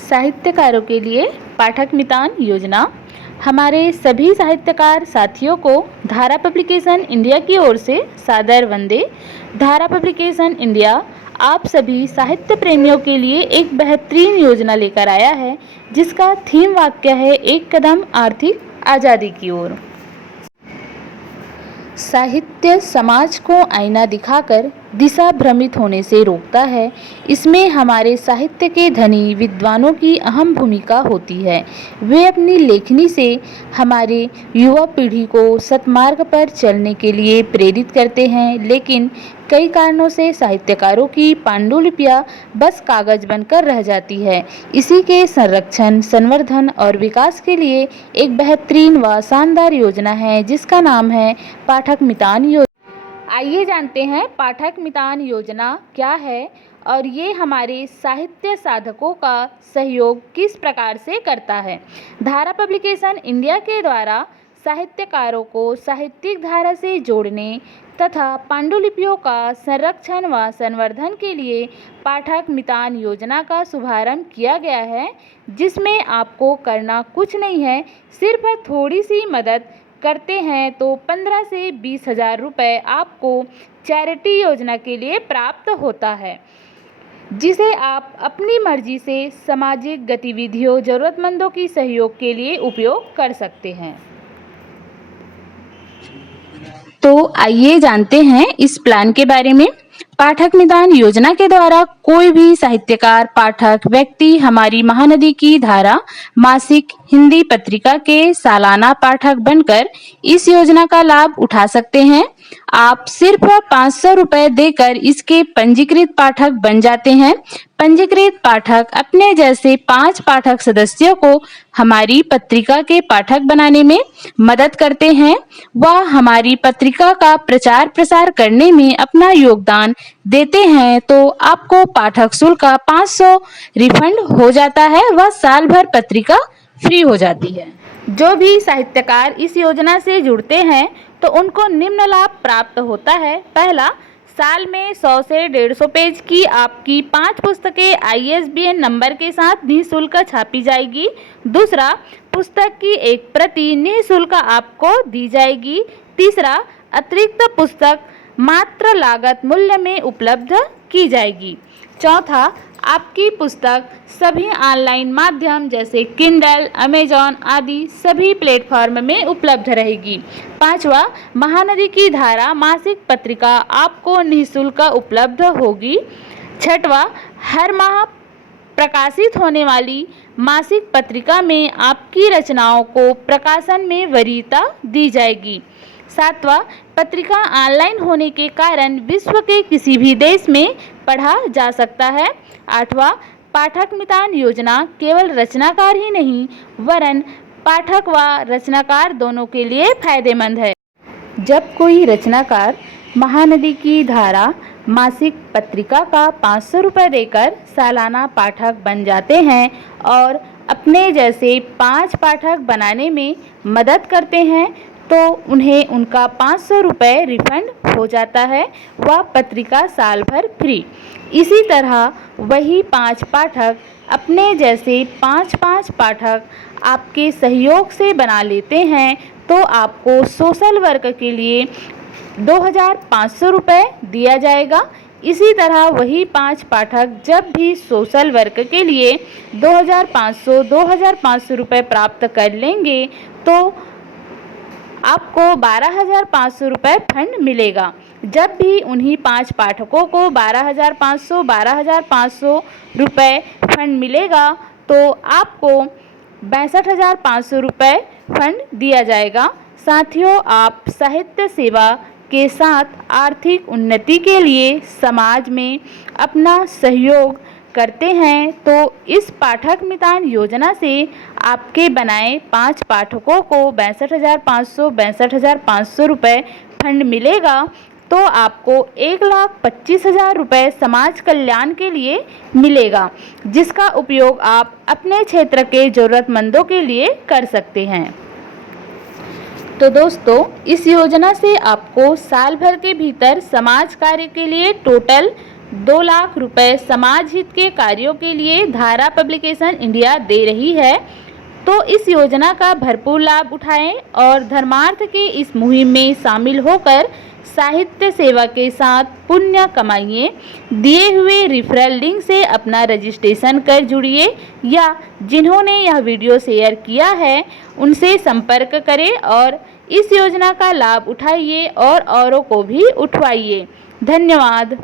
साहित्यकारों के लिए पाठक मितान योजना। हमारे सभी साहित्यकार साथियों को धारा पब्लिकेशन इंडिया की ओर से सादर वंदे। धारा पब्लिकेशन इंडिया आप सभी साहित्य प्रेमियों के लिए एक बेहतरीन योजना लेकर आया है, जिसका थीम वाक्य है, एक कदम आर्थिक आज़ादी की ओर। साहित्य समाज को आईना दिखाकर दिशा भ्रमित होने से रोकता है। इसमें हमारे साहित्य के धनी विद्वानों की अहम भूमिका होती है। वे अपनी लेखनी से हमारे युवा पीढ़ी को सतमार्ग पर चलने के लिए प्रेरित करते हैं, लेकिन कई कारणों से साहित्यकारों की पांडुलिपियाँ बस कागज बनकर रह जाती है। इसी के संरक्षण, संवर्धन और विकास के लिए एक बेहतरीन व शानदार योजना है, जिसका नाम है पाठक मितान योजना। आइए जानते हैं पाठक मितान योजना क्या है और ये हमारे साहित्य साधकों का सहयोग किस प्रकार से करता है। धारा पब्लिकेशन इंडिया के द्वारा साहित्यकारों को साहित्यिक धारा से जोड़ने तथा पांडुलिपियों का संरक्षण व संवर्धन के लिए पाठक मितान योजना का शुभारंभ किया गया है, जिसमें आपको करना कुछ नहीं है, सिर्फ थोड़ी सी मदद करते हैं तो 15 से 20 हज़ार रुपये आपको चैरिटी योजना के लिए प्राप्त होता है, जिसे आप अपनी मर्जी से सामाजिक गतिविधियों, ज़रूरतमंदों की सहयोग के लिए उपयोग कर सकते हैं। तो आइए जानते हैं इस प्लान के बारे में। पाठक मितान योजना के द्वारा कोई भी साहित्यकार, पाठक व्यक्ति हमारी महानदी की धारा मासिक हिंदी पत्रिका के सालाना पाठक बनकर इस योजना का लाभ उठा सकते हैं। आप सिर्फ 500 रुपए देकर इसके पंजीकृत पाठक बन जाते हैं। पंजीकृत पाठक अपने जैसे 5 पाठक सदस्यों को हमारी पत्रिका के पाठक बनाने में मदद करते हैं। वह हमारी पत्रिका का प्रचार प्रसार करने में अपना योगदान देते हैं, तो आपको पाठक शुल्क का 500 रिफंड हो जाता है। वह साल भर पत्रिका फ्री हो जाती है। जो भी साहित्यकार इस योजना से जुड़ते हैं तो उनको निम्न लाभ प्राप्त होता है। पहला, साल में 100 से 150 पेज की आपकी 5 पुस्तकें ISBN नंबर के साथ निःशुल्क छापी जाएगी। दूसरा, पुस्तक की एक प्रति निःशुल्क आपको दी जाएगी। तीसरा, अतिरिक्त पुस्तक मात्र लागत मूल्य में उपलब्ध की जाएगी। चौथा, आपकी पुस्तक सभी ऑनलाइन माध्यम जैसे किंडल, अमेजॉन आदि सभी प्लेटफॉर्म में उपलब्ध रहेगी। पांचवा, महानदी की धारा मासिक पत्रिका आपको निःशुल्क उपलब्ध होगी। छठवां, हर माह प्रकाशित होने वाली मासिक पत्रिका में आपकी रचनाओं को प्रकाशन में वरीयता दी जाएगी। सातवां, पत्रिका ऑनलाइन होने के कारण विश्व के किसी भी देश में पढ़ा जा सकता है। आठवां, पाठक मितान योजना केवल रचनाकार ही नहीं वरन पाठक व रचनाकार दोनों के लिए फायदेमंद है। जब कोई रचनाकार महानदी की धारा मासिक पत्रिका का 500 रुपये देकर सालाना पाठक बन जाते हैं और अपने जैसे 5 पाठक बनाने में मदद करते हैं, तो उन्हें उनका 500 रुपये रिफंड हो जाता है। वह पत्रिका साल भर फ्री। इसी तरह वही 5 पाठक अपने जैसे 5 पाठक आपके सहयोग से बना लेते हैं, तो आपको सोशल वर्क के लिए 2500 रुपये दिया जाएगा। इसी तरह वही 5 पाठक जब भी सोशल वर्क के लिए 2500 रुपये प्राप्त कर लेंगे, तो आपको 12,500 रुपये फंड मिलेगा। जब भी उन्हीं 5 पाठकों को 12,500 रुपये फंड मिलेगा, तो आपको 62,500 रुपये फंड दिया जाएगा। साथियों, आप साहित्य सेवा के साथ आर्थिक उन्नति के लिए समाज में अपना सहयोग करते हैं, तो इस पाठक मितान योजना से आपके बनाए 5 पाठकों को 62,500 रुपये फंड मिलेगा, तो आपको 1,25,000 रुपये समाज कल्याण के लिए मिलेगा, जिसका उपयोग आप अपने क्षेत्र के ज़रूरतमंदों के लिए कर सकते हैं। तो दोस्तों, इस योजना से आपको साल भर के भीतर समाज कार्य के लिए टोटल 2 लाख रुपए समाज हित के कार्यों के लिए धारा पब्लिकेशन इंडिया दे रही है। तो इस योजना का भरपूर लाभ उठाएं और धर्मार्थ के इस मुहिम में शामिल होकर साहित्य सेवा के साथ पुण्य कमाइए। दिए हुए रेफरल लिंक से अपना रजिस्ट्रेशन कर जुड़िए या जिन्होंने यह वीडियो शेयर किया है उनसे संपर्क करें और इस योजना का लाभ उठाइए और औरों को भी उठवाइए। धन्यवाद।